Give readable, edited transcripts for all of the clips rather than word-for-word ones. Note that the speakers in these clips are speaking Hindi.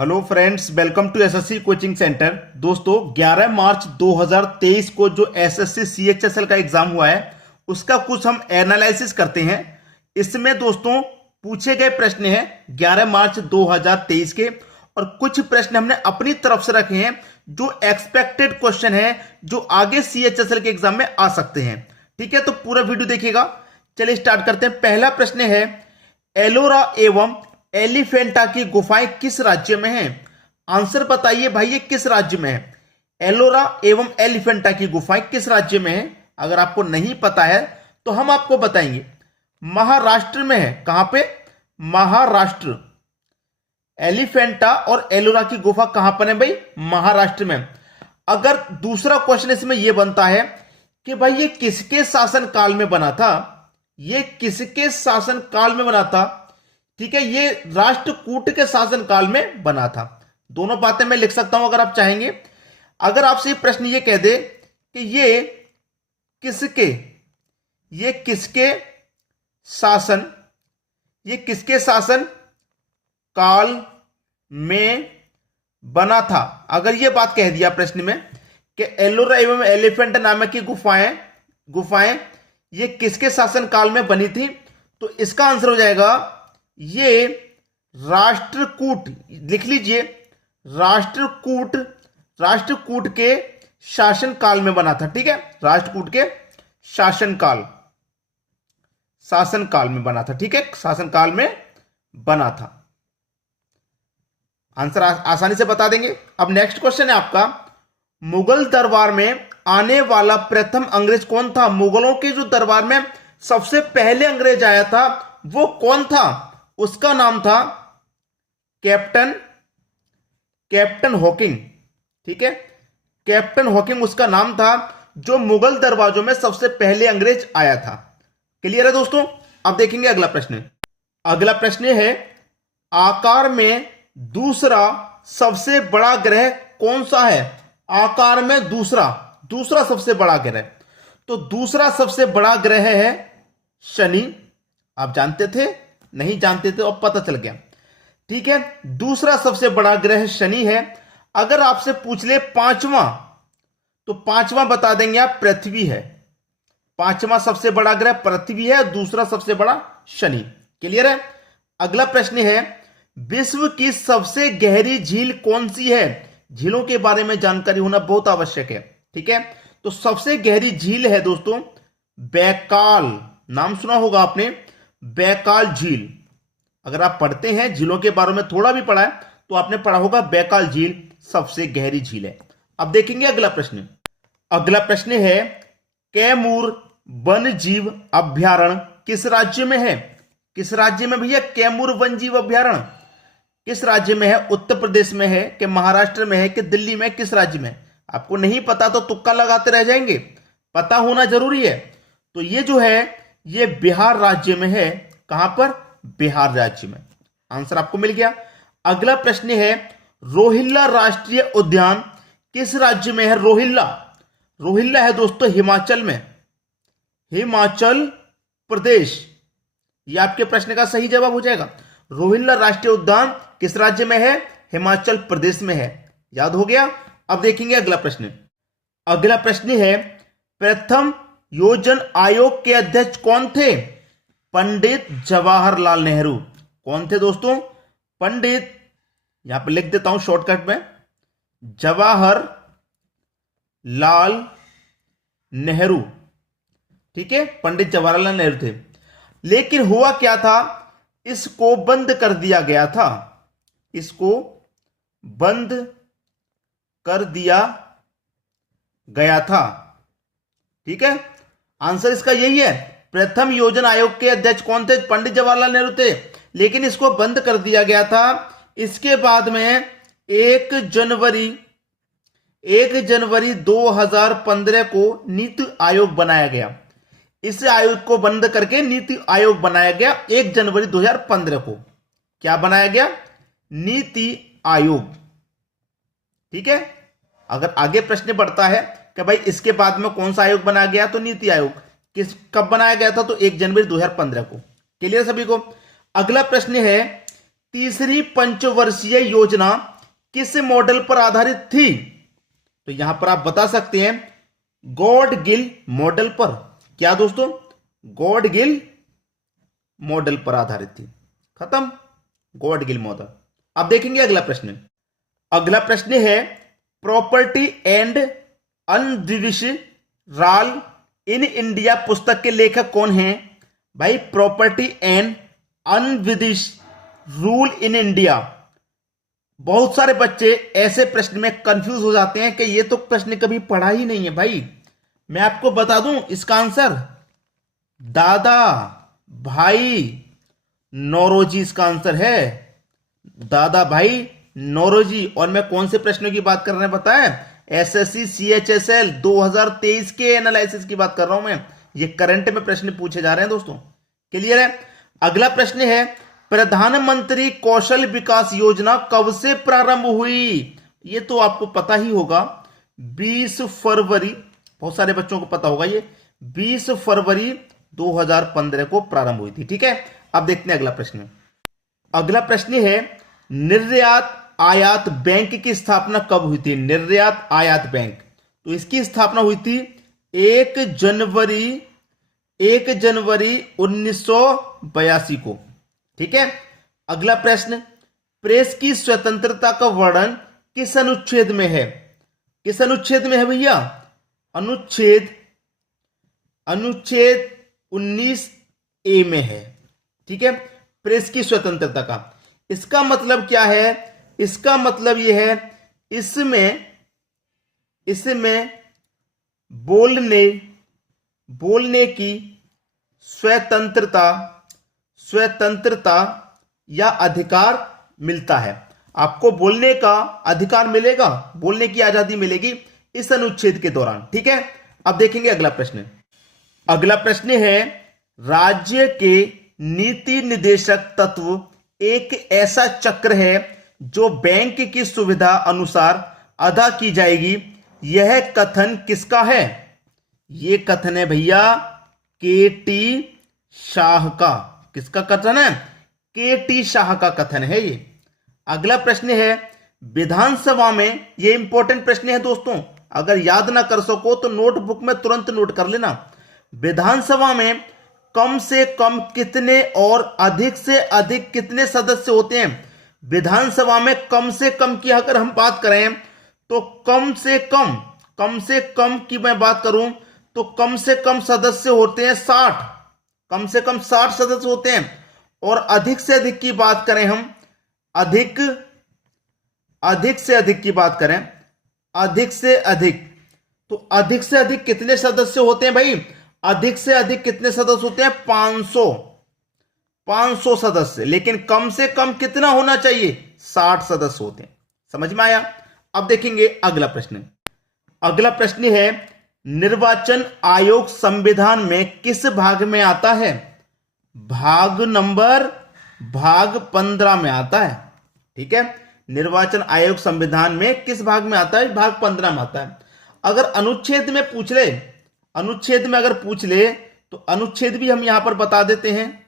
Hello friends, welcome to SSC coaching centre. दोस्तों 11 मार्च 2023 को जो एसएससी सीएचएसएल का एग्जाम हुआ है उसका कुछ हम एनालिसिस करते हैं। इसमें दोस्तों पूछे गए प्रश्न हैं 11 मार्च 2023 के, और कुछ प्रश्न हमने अपनी तरफ से रखे हैं जो एक्सपेक्टेड क्वेश्चन है, जो आगे सीएचएसएल के एग्जाम में आ सकते हैं। ठीक है, तो पूरा वीडियो देखिएगा। चलिए स्टार्ट करते हैं। पहला प्रश्न है, एलोरा एवं एलिफेंटा की गुफाएं किस राज्य में हैं? आंसर बताइए भाई, ये किस राज्य में है? एलोरा एवं एलिफेंटा की गुफाएं किस राज्य में है? अगर आपको नहीं पता है तो हम आपको बताएंगे। महाराष्ट्र में है। कहां पे? महाराष्ट्र। एलिफेंटा और एलोरा की गुफा कहां पर है भाई? महाराष्ट्र में। अगर दूसरा क्वेश्चन इसमें यह बनता है कि भाई ये किसके शासन काल में बना था? ये किसके शासन काल में बना था? ठीक है, ये राष्ट्रकूट के शासन काल में बना था। दोनों बातें मैं लिख सकता हूं अगर आप चाहेंगे। अगर आपसे प्रश्न ये कह दे कि ये किसके शासन काल में बना था, अगर ये बात कह दिया प्रश्न में कि एलोरा एवं एलिफेंट नामक की गुफाएं ये किसके शासन काल में बनी थी, तो इसका आंसर हो जाएगा ये राष्ट्रकूट। लिख लीजिए, राष्ट्रकूट के शासन काल में बना था। ठीक है, राष्ट्रकूट के शासन काल में बना था। ठीक है, शासन काल में बना था। आंसर आसानी से बता देंगे। अब नेक्स्ट क्वेश्चन है आपका, मुगल दरबार में आने वाला प्रथम अंग्रेज कौन था? मुगलों के जो दरबार में सबसे पहले अंग्रेज आया था वो कौन था? उसका नाम था कैप्टन हॉकिंग। ठीक है, कैप्टन हॉकिंग उसका नाम था, जो मुगल दरवाजों में सबसे पहले अंग्रेज आया था। क्लियर है दोस्तों? अब देखेंगे अगला प्रश्न। अगला प्रश्न है, आकार में दूसरा सबसे बड़ा ग्रह कौन सा है? आकार में दूसरा सबसे बड़ा ग्रह, तो दूसरा सबसे बड़ा ग्रह है शनि। आप जानते थे? नहीं जानते थे, अब पता चल गया। ठीक है, दूसरा सबसे बड़ा ग्रह शनि है। अगर आपसे पूछ ले पांचवा, तो पांचवा बता देंगे आप, पृथ्वी है। पांचवा सबसे बड़ा ग्रह पृथ्वी है, दूसरा सबसे बड़ा शनि। क्लियर है? अगला प्रश्न है, विश्व की सबसे गहरी झील कौन सी है? झीलों के बारे में जानकारी होना बहुत आवश्यक है। ठीक है, तो सबसे गहरी झील है दोस्तों बैकाल। नाम सुना होगा आपने, बैकाल झील। अगर आप पढ़ते हैं झीलों के बारे में, थोड़ा भी पढ़ा है तो आपने पढ़ा होगा बैकाल झील सबसे गहरी झील है। अब देखेंगे अगला प्रश्न। अगला प्रश्न है, कैमूर वन जीव अभ्यारण्य किस राज्य में है? किस राज्य में भैया कैमूर वन जीव अभ्यारण्य किस राज्य में है? उत्तर प्रदेश में है कि महाराष्ट्र में है कि दिल्ली में? किस राज्य में? आपको नहीं पता तो तुक्का लगाते रह जाएंगे, पता होना जरूरी है। तो ये जो है ये बिहार राज्य में है। कहां पर? बिहार राज्य में। आंसर आपको मिल गया। अगला प्रश्न है, रोहिल्ला राष्ट्रीय उद्यान किस राज्य में है? रोहिल्ला है दोस्तों हिमाचल में, हिमाचल प्रदेश। ये आपके प्रश्न का सही जवाब हो जाएगा। रोहिल्ला राष्ट्रीय उद्यान किस राज्य में है? हिमाचल प्रदेश में है। याद हो गया? अब देखेंगे अगला प्रश्न। अगला प्रश्न है, प्रथम योजन आयोग के अध्यक्ष कौन थे? पंडित जवाहरलाल नेहरू। कौन थे दोस्तों? पंडित, यहां पर लिख देता हूं शॉर्टकट में, जवाहरलाल नेहरू। ठीक है, पंडित जवाहरलाल नेहरू थे। लेकिन हुआ क्या था, इसको बंद कर दिया गया था। इसको बंद कर दिया गया था। ठीक है, आंसर इसका यही है। प्रथम योजना आयोग के अध्यक्ष कौन थे? पंडित जवाहरलाल नेहरू थे, लेकिन इसको बंद कर दिया गया था। इसके बाद में 1 जनवरी 2015 को नीति आयोग बनाया गया। इस आयोग को बंद करके नीति आयोग बनाया गया 1 जनवरी 2015 को। क्या बनाया गया? नीति आयोग। ठीक है, अगर आगे प्रश्न बढ़ता है कि भाई इसके बाद में कौन सा आयोग बनाया गया, तो नीति आयोग कब बनाया गया था? तो 1 जनवरी 2015 को। क्लियर सभी को? अगला प्रश्न है, तीसरी पंचवर्षीय योजना किस मॉडल पर आधारित थी? तो यहां पर आप बता सकते हैं गॉड गिल मॉडल पर। क्या दोस्तों? गॉड गिल मॉडल पर आधारित थी। खत्म, गॉड गिल मॉडल। अब देखेंगे अगला प्रश्न। अगला प्रश्न है property and undivisible in India पुस्तक के लेखक कौन हैं? भाई property and undivisible rule in India. बहुत सारे बच्चे ऐसे प्रश्न में कंफ्यूज हो जाते हैं कि ये तो प्रश्न कभी पढ़ा ही नहीं है। भाई मैं आपको बता दूं इसका आंसर, दादा भाई नौरोजी इसका आंसर है। दादा भाई नौरोजी। और मैं कौन से प्रश्नों की बात कर रहे हैं पता है? एसएससी सीएचएसएल 2023 के एनालिसिस की बात कर रहा हूं मैं। ये करंट में प्रश्न पूछे जा रहे हैं दोस्तों। क्लियर है? अगला प्रश्न है प्रधानमंत्री कौशल विकास योजना कब से प्रारंभ हुई? ये तो आपको पता ही होगा, 20 फरवरी, बहुत सारे बच्चों को पता होगा, ये 20 फरवरी 2015 को प्रारंभ हुई थी। ठीक है, अब देखते हैं अगला प्रश्न। अगला प्रश्न है निर्यात आयात बैंक की स्थापना कब हुई थी? निर्यात आयात बैंक, तो इसकी स्थापना हुई थी 1 जनवरी 1982 को। ठीक है, अगला प्रश्न प्रेस की स्वतंत्रता का वर्णन किस अनुच्छेद में है? किस अनुच्छेद में है भैया? अनुच्छेद 19A में है। ठीक है, प्रेस की स्वतंत्रता का इसका मतलब क्या है? इसका मतलब यह है इसमें बोलने की स्वतंत्रता या अधिकार मिलता है। आपको बोलने का अधिकार मिलेगा, बोलने की आजादी मिलेगी इस अनुच्छेद के दौरान। ठीक है, अब देखेंगे अगला प्रश्न। अगला प्रश्न है राज्य के नीति निदेशक तत्व एक ऐसा चक्र है जो बैंक की सुविधा अनुसार अदा की जाएगी। यह कथन किसका है? यह कथन है भैया के.टी. शाह का। किसका कथन है? के.टी. शाह का कथन है ये। अगला प्रश्न है विधानसभा में, यह इंपॉर्टेंट प्रश्न है दोस्तों, अगर याद ना कर सको तो नोटबुक में तुरंत नोट कर लेना। विधानसभा में कम से कम कितने और अधिक से अधिक कितने सदस्य होते हैं? विधानसभा में कम से कम की अगर हम बात करें तो कम से कम की मैं बात करूं तो कम से कम सदस्य होते हैं 60। कम से कम 60 सदस्य होते हैं। और अधिक से अधिक की बात करें हम, अधिक से अधिक की बात करें, अधिक से अधिक, तो अधिक से अधिक कितने सदस्य होते हैं भाई? अधिक से अधिक कितने सदस्य होते हैं? 500 सदस्य। लेकिन कम से कम कितना होना चाहिए? 60 सदस्य होते हैं। समझ में आया? अब देखेंगे अगला प्रश्न। अगला प्रश्न है निर्वाचन आयोग संविधान में किस भाग में आता है? भाग 15 में आता है। ठीक है, निर्वाचन आयोग संविधान में किस भाग में आता है? भाग 15 में आता है। अगर अनुच्छेद में पूछ ले, अनुच्छेद में अगर पूछ ले तो अनुच्छेद भी हम यहां पर बता देते हैं।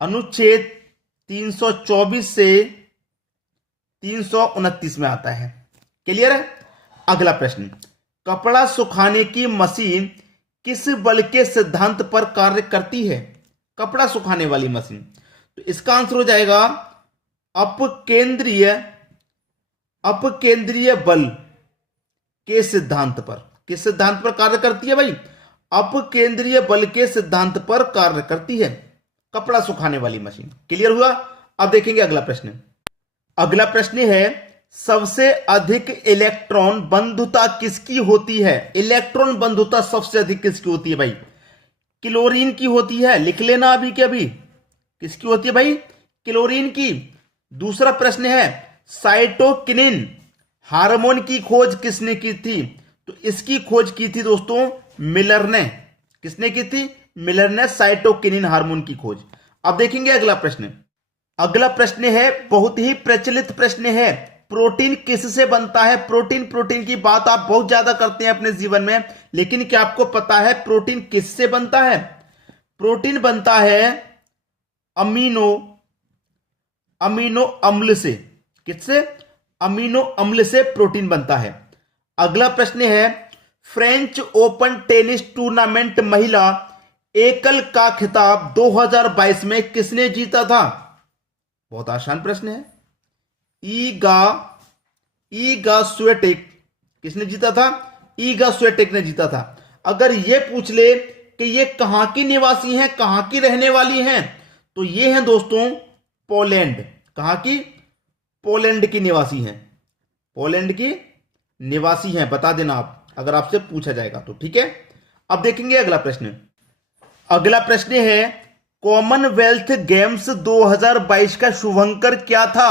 अनुच्छेद 324 से 329 में आता है। क्लियर है? अगला प्रश्न कपड़ा सुखाने की मशीन किस बल के सिद्धांत पर कार्य करती है? कपड़ा सुखाने वाली मशीन, तो इसका आंसर हो जाएगा अपकेंद्रीय बल के सिद्धांत पर। किस सिद्धांत पर कार्य करती है भाई? अपकेंद्रीय बल के सिद्धांत पर कार्य करती है कपड़ा सुखाने वाली मशीन। क्लियर हुआ? अब देखेंगे अगला प्रश्न। अगला प्रश्न है सबसे अधिक इलेक्ट्रॉन बंधुता किसकी होती है? इलेक्ट्रॉन बंधुता सबसे अधिक किसकी होती है भाई? क्लोरीन की होती है। लिख लेना अभी के अभी। किसकी होती है भाई? क्लोरीन की। दूसरा प्रश्न है साइटोकिनिन हार्मोन की खोज किसने की थी? तो इसकी खोज की थी दोस्तों मिलर ने। किसने की थी? मिलर ने साइटोकिनिन हार्मोन की खोज। अब देखेंगे अगला प्रश्न। अगला प्रश्न है बहुत ही प्रचलित प्रश्न है प्रोटीन किससे बनता है? प्रोटीन की बात आप बहुत ज्यादा करते हैं अपने जीवन में, लेकिन क्या आपको पता है प्रोटीन किससे बनता है? प्रोटीन बनता है अमीनो अम्ल से। किससे? अमीनो अम्ल से प्रोटीन बनता है। अगला प्रश्न है, फ्रेंच ओपन टेनिस टूर्नामेंट महिला एकल का खिताब 2022 में किसने जीता था? बहुत आसान प्रश्न है। ईगा स्विएटेक किसने जीता था? ईगा स्विएटेक ने जीता था। अगर यह पूछ ले कि ये कहां की निवासी हैं, कहां की रहने वाली हैं, तो ये हैं दोस्तों पोलैंड। कहां की? पोलैंड की निवासी हैं। पोलैंड की निवासी हैं, बता देना आप अगर आपसे पूछा जाएगा तो। ठीक है, अब देखेंगे अगला प्रश्न। अगला प्रश्न है, कॉमनवेल्थ गेम्स 2022 का शुभंकर क्या था?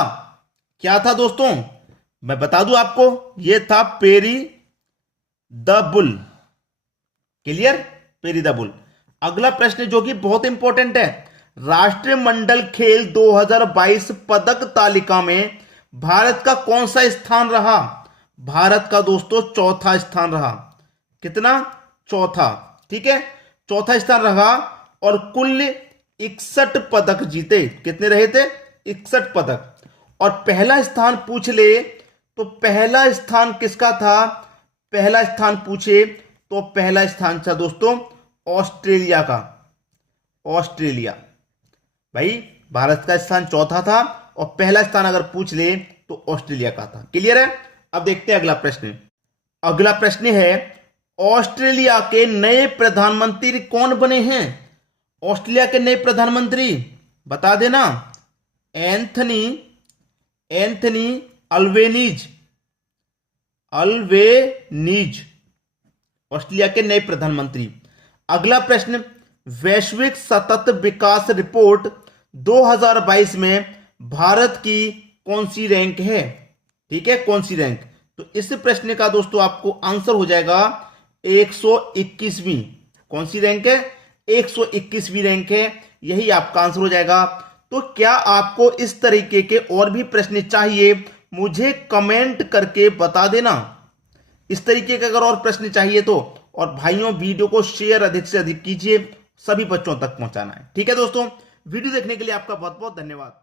क्या था दोस्तों? मैं बता दूं आपको, यह था peri the bull. Clear? Peri the bull. अगला प्रश्न जो कि बहुत इंपॉर्टेंट है, राष्ट्रमंडल खेल 2022 पदक तालिका में भारत का कौन सा स्थान रहा? भारत का दोस्तों चौथा स्थान रहा। कितना? चौथा। ठीक है, चौथा स्थान रहा और कुल 61 पदक जीते। कितने रहे थे? 61 पदक। और पहला स्थान पूछ ले तो पहला स्थान किसका था? पहला स्थान पूछे तो पहला स्थान था दोस्तों ऑस्ट्रेलिया का। ऑस्ट्रेलिया। भाई भारत का स्थान चौथा था और पहला स्थान अगर पूछ ले तो ऑस्ट्रेलिया का था। क्लियर है? अब देखते हैं अगला प्रश्न। अगला प्रश्न है, ऑस्ट्रेलिया के नए प्रधानमंत्री कौन बने हैं? ऑस्ट्रेलिया के नए प्रधानमंत्री बता देना। एंथनी अल्वेनीज। ऑस्ट्रेलिया के नए प्रधानमंत्री। अगला प्रश्न, वैश्विक सतत विकास रिपोर्ट 2022 में भारत की कौन सी रैंक है? ठीक है, कौन सी रैंक? तो इस प्रश्न का दोस्तों आपको आंसर हो जाएगा 121वीं। कौन सी रैंक है? 121वीं रैंक है, यही आपका आंसर हो जाएगा। तो क्या आपको इस तरीके के और भी प्रश्न चाहिए? मुझे कमेंट करके बता देना। इस तरीके के अगर और प्रश्न चाहिए तो। और भाइयों, वीडियो को शेयर अधिक से अधिक कीजिए, सभी बच्चों तक पहुंचाना है। ठीक है दोस्तों, वीडियो देखने के लिए आपका बहुत बहुत धन्यवाद।